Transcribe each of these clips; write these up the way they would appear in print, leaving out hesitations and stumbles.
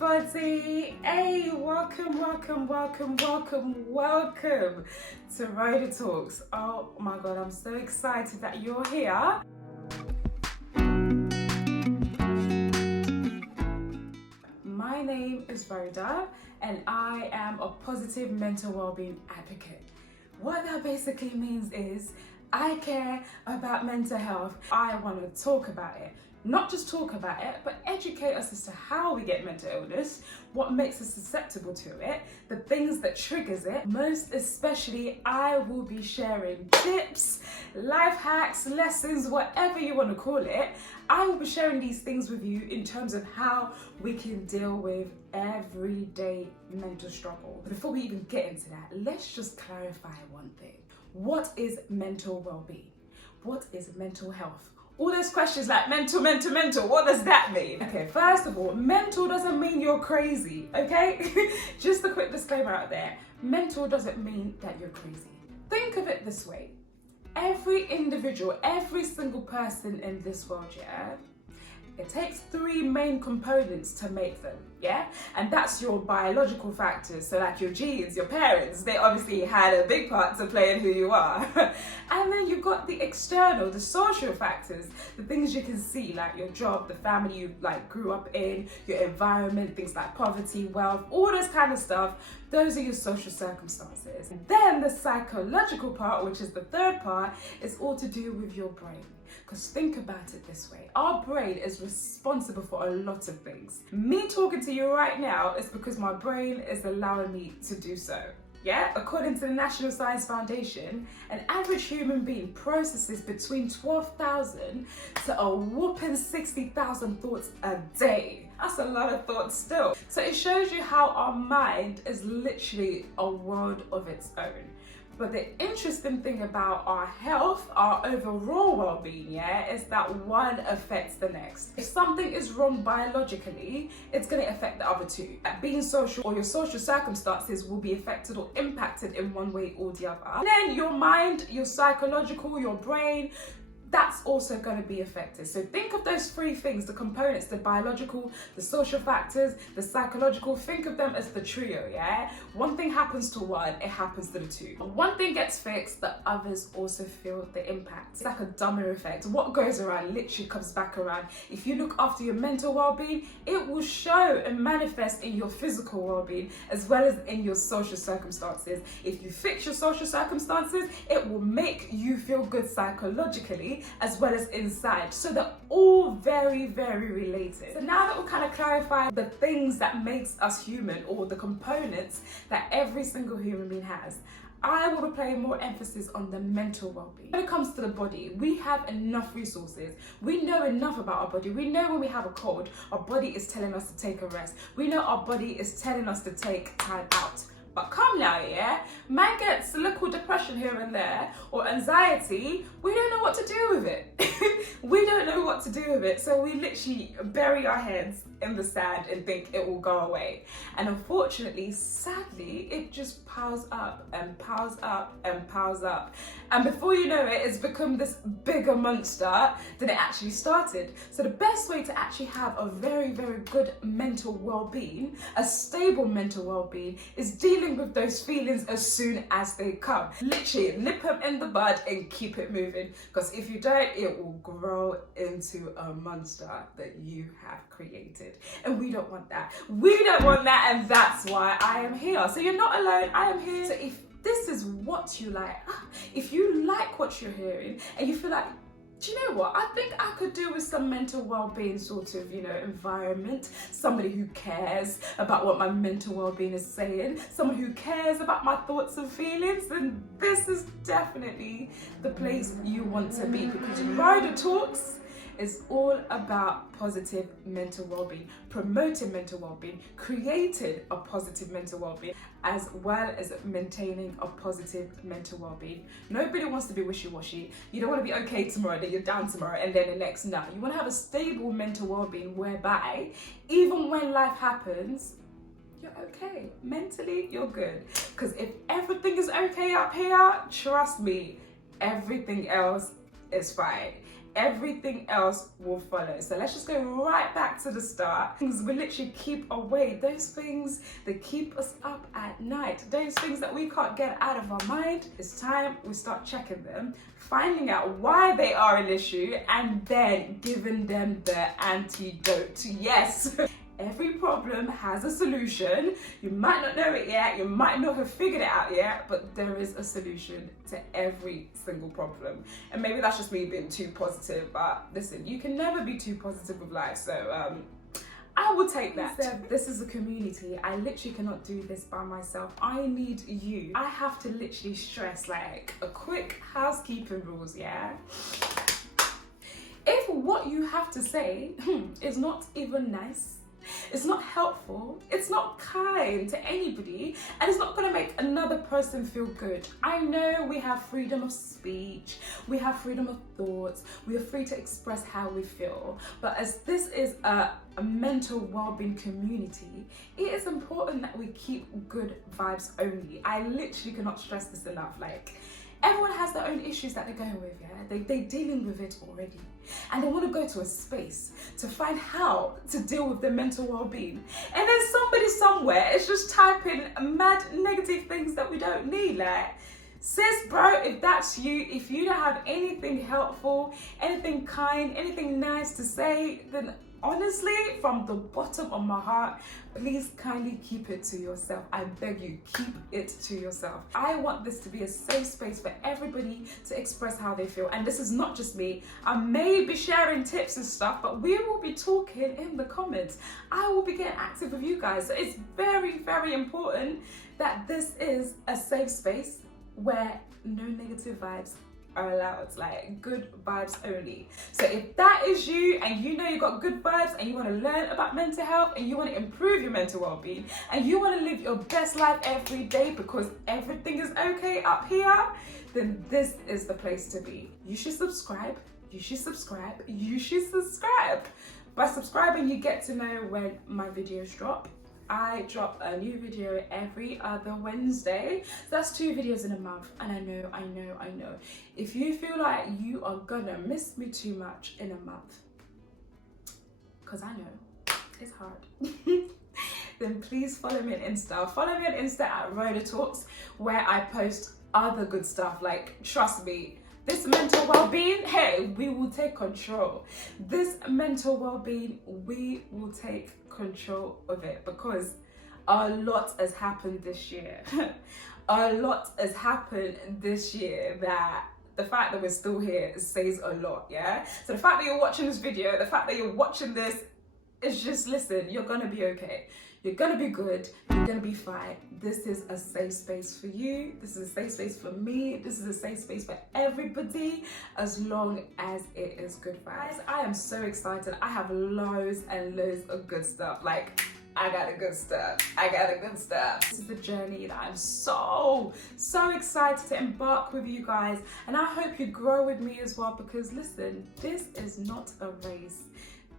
everybody. Hey, welcome to RhodaTalks. Oh my god, I'm so excited that you're here. My name is Rhoda and I am a positive mental wellbeing advocate. What that basically means is I care about mental health. I want to talk about it. Not just talk about it, but educate us as to how we get mental illness, what makes us susceptible to it, the things that triggers it. Most especially, I will be sharing tips, life hacks, lessons, whatever you want to call it. I will be sharing these things with you in terms of how we can deal with everyday mental struggle. But before we even get into that, let's just clarify one thing. What is mental well-being? What is mental health? All those questions like mental, what does that mean? Okay, first of all, mental doesn't mean you're crazy, okay? Just a quick disclaimer out there. Mental doesn't mean that you're crazy. Think of it this way. Every individual, every single person in this world, yeah, it takes three main components to make them, yeah? And that's your biological factors, so like your genes, your parents, they obviously had a big part to play in who you are. And then you've got the external, the social factors, the things you can see, like your job, the family you grew up in, your environment, things like poverty, wealth, all this kind of stuff. Those are your social circumstances. And then the psychological part, which is the third part, is all to do with your brain. Because think about it this way, our brain is responsible for a lot of things. Me talking to you right now is because my brain is allowing me to do so. Yeah, according to the National Science Foundation, an average human being processes between 12,000 to a whopping 60,000 thoughts a day. That's a lot of thoughts still. So it shows you how our mind is literally a world of its own. But the interesting thing about our health, our overall well-being, yeah, is that one affects the next. If something is wrong biologically, it's going to affect the other two. Being social or your social circumstances will be affected or impacted in one way or the other. And then your mind, your psychological, your brain, that's also going to be affected. So think of those three things, the components, the biological, the social factors, the psychological. Think of them as the trio, yeah? One thing happens to one, it happens to the two. One thing gets fixed, the others also feel the impact. It's like a domino effect. What goes around literally comes back around. If you look after your mental well-being, it will show and manifest in your physical well-being as well as in your social circumstances. If you fix your social circumstances, it will make you feel good psychologically as well as inside. So they're all very, very related. So now that we've kind of clarified the things that makes us human, or the components that every single human being has, I will be playing more emphasis on the mental well-being. When it comes to the body, we have enough resources. We know enough about our body. We know when we have a cold, our body is telling us to take a rest. We know our body is telling us to take time out. But come now, yeah? Man gets a little depression here and there, or anxiety, we don't know what to do with it. We don't know what to do with it, so we literally bury our heads in the sand and think it will go away. And unfortunately, sadly, it just piles up and piles up and piles up. And before you know it, it's become this bigger monster than it actually started. So the best way to actually have a very, very good mental well-being, a stable mental well-being, is dealing with those feelings as soon as they come. Literally, nip them in the bud and keep it moving. Because if you don't, it will grow into a monster that you have created. And we don't want that. We don't want that, and that's why I am here. So you're not alone, I am here. So if this is what you like, if you like what you're hearing and you feel like, do you know what? I think I could do with some mental well-being sort of, environment. Somebody who cares about what my mental well-being is saying. Someone who cares about my thoughts and feelings. And this is definitely the place you want to be, because RhodaTalks is all about positive mental well-being, promoting mental well-being, creating a positive mental well-being, as well as maintaining a positive mental well-being. Nobody wants to be wishy-washy. You don't want to be okay tomorrow, then you're down tomorrow, and then the next night. You want to have a stable mental well-being whereby even when life happens, you're okay. Mentally, you're good. Because if everything is okay up here, trust me, everything else is fine. everything else will follow. So let's just go right back to the start. Things we literally keep away, those things that keep us up at night, those things that we can't get out of our mind. It's time we start checking them, finding out why they are an issue, and then giving them the antidote. Yes. Every problem has a solution. You might not know it yet, you might not have figured it out yet, but there is a solution to every single problem. And maybe that's just me being too positive, but listen, you can never be too positive with life, so I will take that. This is a community. I literally cannot do this by myself. I need you. I have to literally stress like a quick housekeeping rules, yeah? If what you have to say is not even nice, it's not helpful, it's not kind to anybody, and it's not going to make another person feel good. I know we have freedom of speech, we have freedom of thoughts, we are free to express how we feel, but as this is a mental well-being community, it is important that we keep good vibes only. I literally cannot stress this enough. Like, everyone has their own issues that they're going with, yeah? They're dealing with it already. And they want to go to a space to find how to deal with their mental well-being. And then somebody somewhere is just typing mad negative things that we don't need. Like, sis, bro, if that's you, if you don't have anything helpful, anything kind, anything nice to say, then honestly, from the bottom of my heart, please kindly keep it to yourself. I beg you, keep it to yourself. I want this to be a safe space for everybody to express how they feel. And this is not just me. I may be sharing tips and stuff, but we will be talking in the comments. I will be getting active with you guys. So it's very, very important that this is a safe space where no negative vibes are allowed, like good vibes only. So if that is you and you know you got good vibes and you want to learn about mental health and you want to improve your mental well-being and you want to live your best life every day because everything is okay up here, then this is the place to be. You should subscribe, you should subscribe, you should subscribe. By subscribing, you get to know when my videos drop. I drop a new video every other Wednesday. So that's 2 videos in a month. And I know. If you feel like you are gonna miss me too much in a month, because I know it's hard, then please follow me on Insta. Follow me on Insta at RhodaTalks, where I post other good stuff. Like, trust me, this mental well-being, hey, we will take control. This mental well-being, we will take control of it, because a lot has happened this year. A lot has happened this year that the fact that we're still here says a lot, yeah? So the fact that you're watching this video, the fact that you're watching this, is just, listen, you're gonna be okay. You're gonna be good, you're gonna be fine. This is a safe space for you. This is a safe space for me. This is a safe space for everybody, as long as it is good vibes. I am so excited. I have loads and loads of good stuff. Like, I got the good stuff. This is the journey that I'm so excited to embark with you guys. And I hope you grow with me as well, because listen, this is not a race.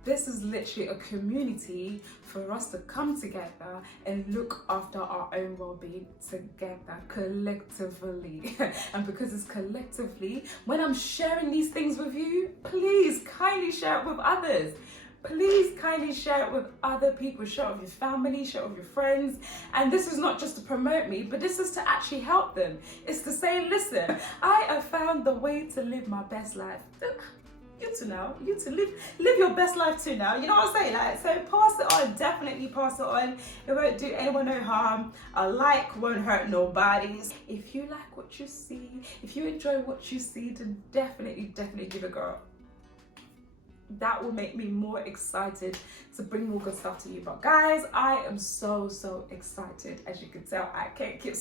This is literally a community for us to come together and look after our own well-being together, collectively. And because it's collectively, when I'm sharing these things with you, please kindly share it with others. Please kindly share it with other people. Share it with your family, share it with your friends. And this is not just to promote me, but this is to actually help them. It's to say, listen, I have found the way to live my best life. You to know, you to live your best life too now. You know what I'm saying? Like, so pass it on, definitely pass it on. It won't do anyone no harm. A like won't hurt nobody. If you like what you see, if you enjoy what you see, then definitely give it a go. That will make me more excited to bring more good stuff to you. But guys, I am so excited. As you can tell, I can't keep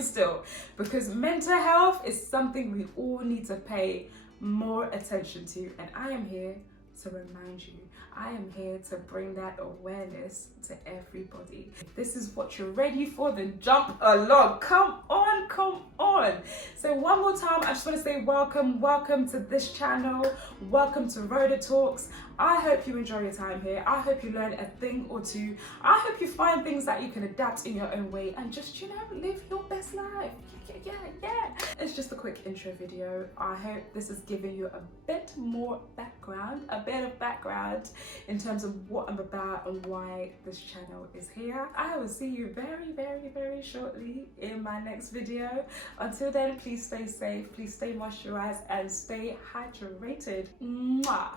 still, because mental health is something we all need to pay more attention to, and I am here to remind you. I am here to bring that awareness to everybody. If this is what you're ready for, then jump along. Come on. So one more time, I just want to say welcome to this channel. Welcome to RhodaTalks. I hope you enjoy your time here. I hope you learn a thing or two. I hope you find things that you can adapt in your own way and just, you know, live your best life. Yeah. It's just a quick intro video. I hope this is giving you a bit more background, in terms of what I'm about and why this channel is here. I will see you very shortly in my next video. Until then, please stay safe, please stay moisturized and stay hydrated. Mwah.